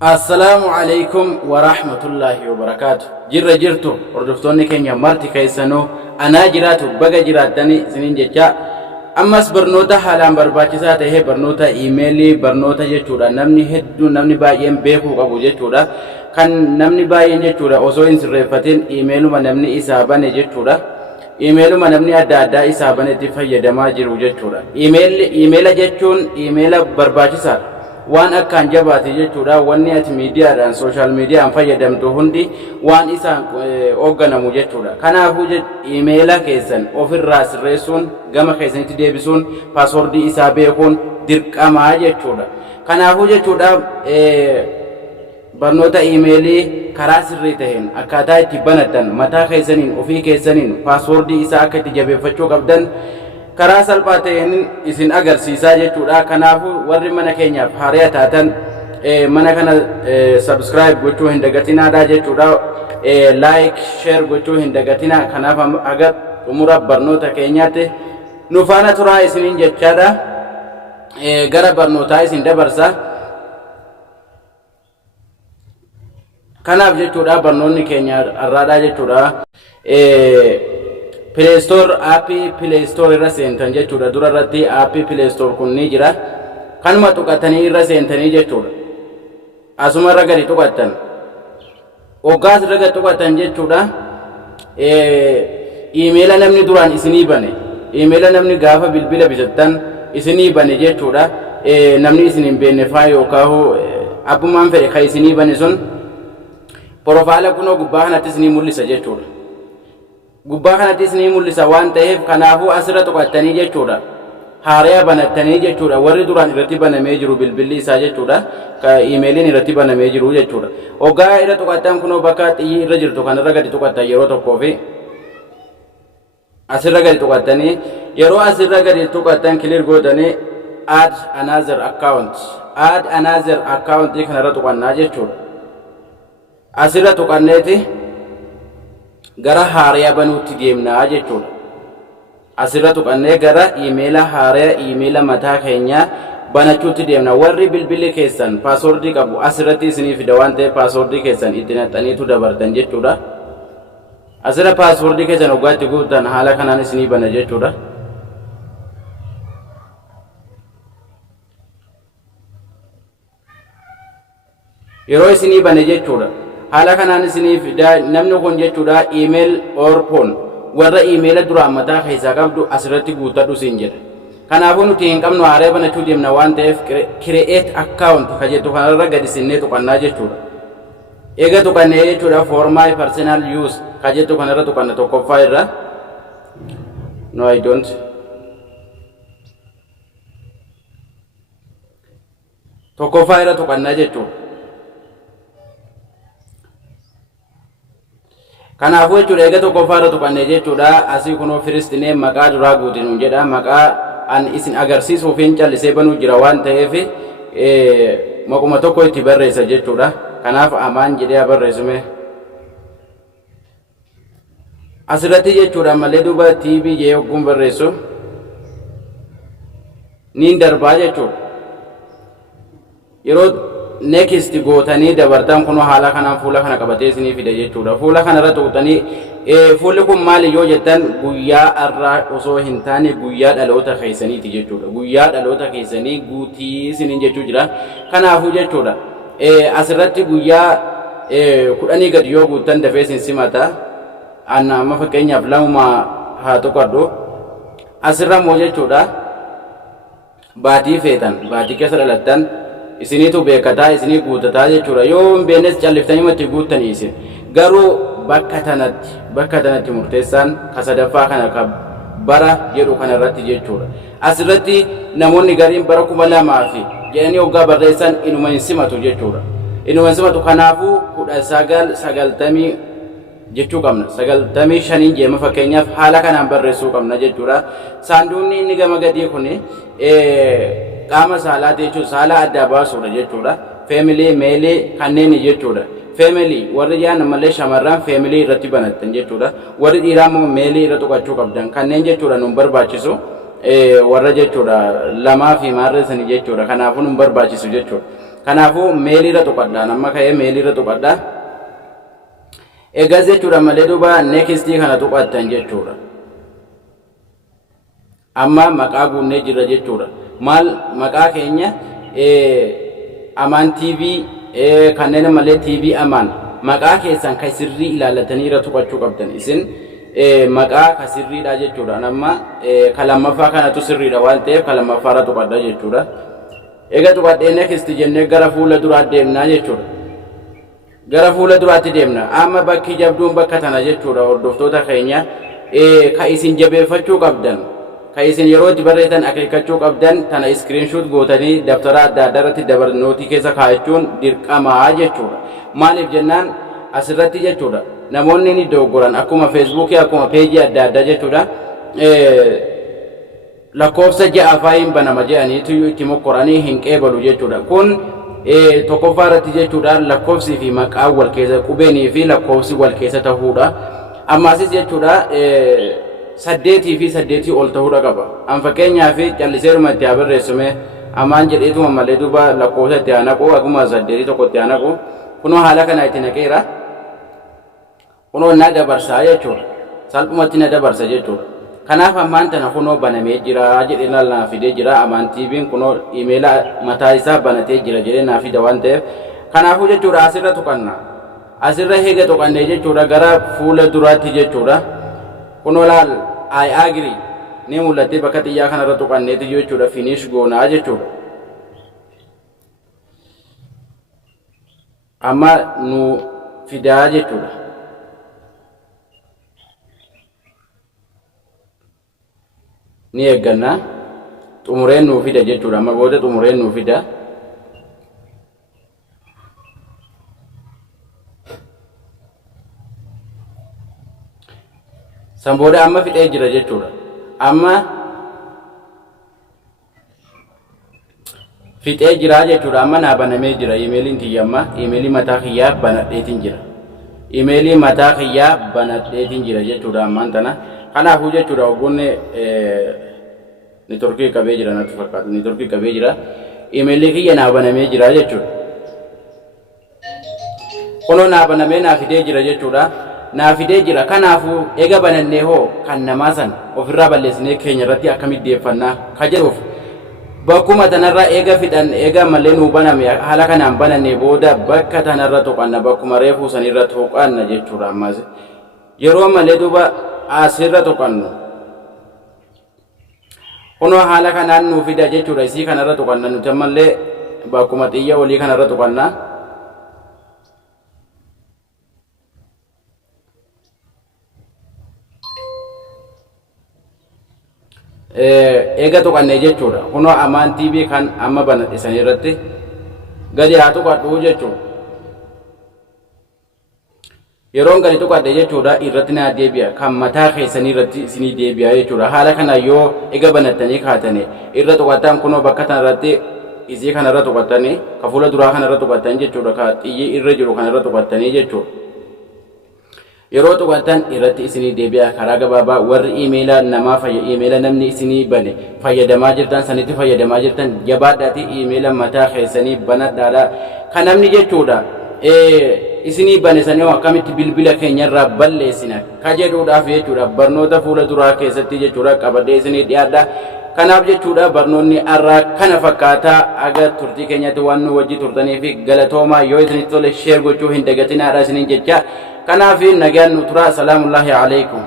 Assalamu alaikum wa rahmatullahi wa barakatuh. Jirra jirtu hordoftoonni keenya marti keessanoo anaa jiraatu baga jiraatanii isiniin jecha ammas barnoota haalaan barbaachisaa ta'e barnoota iimeelii barnoota jechuudha. Namni hedduun namni baay'een beekuu qabu jechuudha. Kan namni baay'een jechuudha osoo hin sirreeffatin iimeeluma namni isaa bane jechuudha. Iimeeluma namni adda addaa isaa banetti fayyadamaa jiru jechuudha. Iimeela jechuun iimeela barbaachisaadha. Waan akkaan jabaate jechuudha. Wanni ati miidiyaadhaan sooshaal miidiyaan fayyadamtu hundi waan isaan hoogganamu jechuudha. Kanaafuu iimeela keessan ofirraa sirreessuun gama keessanitti deebisuun paaswordii isaa beekuun dirqamaa jechuudha. Kanaafuu jechuudha barnoota iimeelii karaa sirrii ta'een akkaataa itti banatan mataa keessaniin ofii keessaniin paaswordii isaa akka itti jabeeffachuu qabdan karaa salphaa ta'een isin agarsiisaa jechuudha. Kanaafuu warri mana keenyaaf haaraa taatan mana kana subscribe gochuu hin dagatinaadha jechuudha. Like share gochuu hin dagatinaa. Kanaaf aga umura barnoota keenyaatti nu faana turaa isiniin jechaadha. Gara barnootaa isin dabarsa. Kanaaf jechuudha barnoonni keenya har'aadha jechuudha. Play Store appii Play Store irra seentan jechuudha. Dura irratti appii Play Store kun ni jira. Kanuma tuqatanii irra seentanii jechuudha. Asuma irra gadi tuqatan. Hoggaas irra gadi tuqatan jechuudha. Iimeela namni duraan isinii bane. Iimeela namni gaafa bilbila bitattan isinii bane jechuudha. Namni isin hin beekne faa yookaan abbumaan fedhe kan isinii bane sun profaayila kunoo gubbaa kanatti isinii mul'isa jechuudha. Gubbaa kanatti isinii mul'isa waan ta'eef kanaafuu asirra tuqattanii jechuudha. Haaraa banattanii jechuudha. Warri duraan irratti banamee jiru bilbilli isaa jechuudha. Iimeeliin irratti banamee jiru jechuudha. Hoggaa irra tuqattan kunoo bakka xiyyi irra jirtu kanarra gadi tuqattan yeroo tokkoo fi asirra gadi tuqattanii yeroo asirra gadi tuqattan kilir gootanii add another account kanarra tuqannaa jechuudha. Asirra tuqanneeti gara haaraa banuutti deemnaa jechuudha. Asirra tuqannee gara iimeela haaraa iimeela mataa keenya banachuutti deemna. Warri bilbilli keessan paaswordii qabu asirratti isinii fida waan ta'eef paaswordii keessan itti naxxaniitu dabartan jechuudha. Asirra paaswordii keessan hoggaatti guutan haala kanaan isinii bana jechuudha. Yeroo isinii bane jechuudha. Haala kanaan isinii fida namni kun jechuudha email or phone warra emaila duraan mataa keessaa qabdu asirratti guutadhu siin jedha. Kanaafuu nuti hin qabnu haaraa banachuu deemna waan ta'eef create account ka jettu kanarra gadi sinnee tuqannaa jechuudha. Eega tuqannee jechuudha for my personal use ka jettu kanarra tuqanna tokkoffaa irra. No I don't. Tokkoffaa irra tuqannaa jechuudha. Kanaafuu jechuudha eega tokkoffaa irra tuqannee jechuudha asii kunoo first name maqaa duraa guutinu jedha. Maqaa an isin agarsiisuuf hin callisee banuu jira waan ta'eef maquma tokko itti barreessa jechuudha. Kanaaf amaan jedhee barreessume asirratti jechuudha malee duuba TV jee hogguun barreessu niin darbaa jechuudha. Yeroo next gootanii dabartan kunoo haala kanaan fuula kana qabatee isinii fida jechuudha. Fuula kana irra tuqxanii fuulli kun maali yoo jettan guyyaa har'aa osoo hin taane guyyaa dhaloota keessaniiti jechuudha. Guyyaa dhaloota keessanii guutii isiniin jechuu jira. Kanaafuu jechuudha asirratti guyyaa 10 gadi yoo guuttan dafee isin simata. Anna amma fakkeenyaaf lamuma haa tuqadhu. Asirra immoo jechuudha baatii feetan baatii keessa dhalattan isiniitu beekataa isinii guutataa jechuudha. Yoo hin beeknes calliftanii matti guuttanii isin garuu bakka tanatti murteessaan ka sadaffaa kana ka bara jedhu kanarratti jechuudha. Asirratti namoonni gariin bara 2000 jedhanii hoggaa barreessan inuma hin simatu jechuudha. Inuma hin simatu. Kanaafuu 1990 jechuu qabna. 95 jeema fakkeenyaaf haala kanaan barreessuu qabna jechuudha. Saanduqni inni gama gadii kun qaama saalaa jechuun saala adda baasuudha jechuudha. Family meelee kanneen jechuudha. Family warri jaan malee shamarran family irratti banatan jechuudha. Warri dhiiraa immoo meelee irra tuqachuu qabdan kanneen jechuudha nun barbaachisu warra jechuudha lamaa fi maarreessanii jechuudha. Kanaafuu nun barbaachisu jechuudha. Kanaafuu meeliirra tuqadhaa nama ka'ee meeliirra tuqadhaa. Egaa jechuudha malee duuba neekistii kana tuqattan jechuudha. Amma maqaa guunnee jirra jechuudha. Maal maqaa keenya Amaan TV kanneen malee TV Amaan maqaa keessan kan sirrii ilaallatanii irra tuqachuu qabdan isin maqaa ka sirriidha jechuudha. Amma ka lammaffaa kanatu sirriidha waan ta'eef ka lammaffaarra tuqadha jechuudha. Egaa tuqadhee neekistii jennee gara fuula duraa deemnaa jechuudha. Gara fuula duraatti deemna. Amma bakki jabduun bakka tana jechuudha. Hordoftoota keenya ka isin jabeeffachuu qabdan. Ka isin yeroo itti barreessan akeekkachuu qabdan tana screenshot gootanii daftara adda addaa irratti dabarnootii keessa kaa'achuun dirqamaa jechuudha. Maaliif jennaan asirratti jechuudha. Namoonni ni doggoran akkuma feesbuukii akkuma peejii adda addaa jechuudha. Lakkoofsa ja'afaa hin banama jedhaniitu itti mokkoranii hin qeebalu jechuudha. Kun tokkoffaa irratti jechuudha lakkoofsii fi maqaan wal keessa qubeenii fi lakkoofsi wal keessa ta'uudha. Ammaasis jechuudha saddeetii fi saddeetii ol ta'uudha qaba. An fakkeenyaaf calliseeruma itti haa barreessume Amaan jedheetuma malee duuba lakkoofsa itti haa naqu akkuma saddeetii tokko itti haa naqu. Kunoo haala kana itti naqeera. Kunoo na dabarsaa jechuudha. Salphumatti na dabarsa jechuudha. Kanaaf ammaan tana kunoo banamee jira jedhee naaf fidee jira. Amaan TV'n kunoo imeela mataa isaa banatee jira jedhee naaf fida waan ta'eef. Kanaafuu jechuudha asirra tuqanna. Asirra heega tuqannee jechuudha gara fuula duraatti jechuudha. Kunoo laal I agree ni mul'attee bakka xiyyaa kanarra tuqanneeti jechuudha finish goonaa jechuudha. Amma nu fidaa jechuudha. Ni eegganna xumureen nuu fida jechuudha. Amma booda xumureen nuu fida. San booda amma fidee jira jechuudha. Amma fixee jira jechuudha. Amma naa banamee jira imeeliin tiyya amma imeelii mataa kiyyaa banadheetiin jira. Imeelii mataa kiyyaa banadheetiin jira jechuudha ammaan tana. Kanaafuu jechuudha oggoonni neetworkii qabee jira natti fakkaatu. Neetworkii qabee jira. Imeelii kiyya naa banamee jira jechuudha. Kunoo naa banamee naa fidee jira jechuudha. Naa fidee jira. Kanaafuu eega banannee hoo kan namaa san ofirraa balleessinee keenya irratti akkamitti deeffannaa ka jedhuuf bakkuma tanarra eega fidhan eega malee nuu baname haala kanaan banannee booda bakka tanarra tuqanna bakkuma reefuu sanirra tuqanna jechuudha. Ammas yeroo malee duuba asirra tuqannu kunoo haala kanaan nuu fida jechuudha. Isii kanarra tuqanna nuti ammallee bakkuma xiyya olii kanarra tuqanna. Eega tuqannee jechuudha. Kunoo Amaan TV kan amma banadhisan irratti gadi haa tuqadhu jechuudha. Yeroon gadi tuqadhe jechuudha irratti naa deebi'a. Kan mataa keessanii irratti isinii deebi'a jechuudha. Haala kana yoo eega banattanii kaatanii irra tuqattan kunoo bakka tanarratti isii kanarra tuqattanii ka fuula duraa kanarra tuqattan jechuudha. Ka xiyyi irra jiru kanarra tuqattanii jechuudha. Yeroo tuqattan irratti isinii deebi'a karaa gabaabaa warri imeela namaa imeela namni isinii bane fayyadamaa jirtan sanitti fayyadamaa jirtan jabaadhaati imeela mataa keessanii banadhaadha. Kan namni jechuudha isinii bane sanii akkamitti bilbila keenyarraa balleessina ka jedhuudhaaf jechuudha. Barnoota fuula duraa keessatti jechuudha qabadhee isinii dhiyaadha. Kanaaf jechuudha barnoonni har'aa kana fakkaataa aga turtii keenyatti waan nu wajji turtanii fi galatoomaa yoo isinitti tole sheer gochuu hin dagatinaadha isiniin jecha. Kanaaf nagaan nu tura. Salaamullahi alaikum.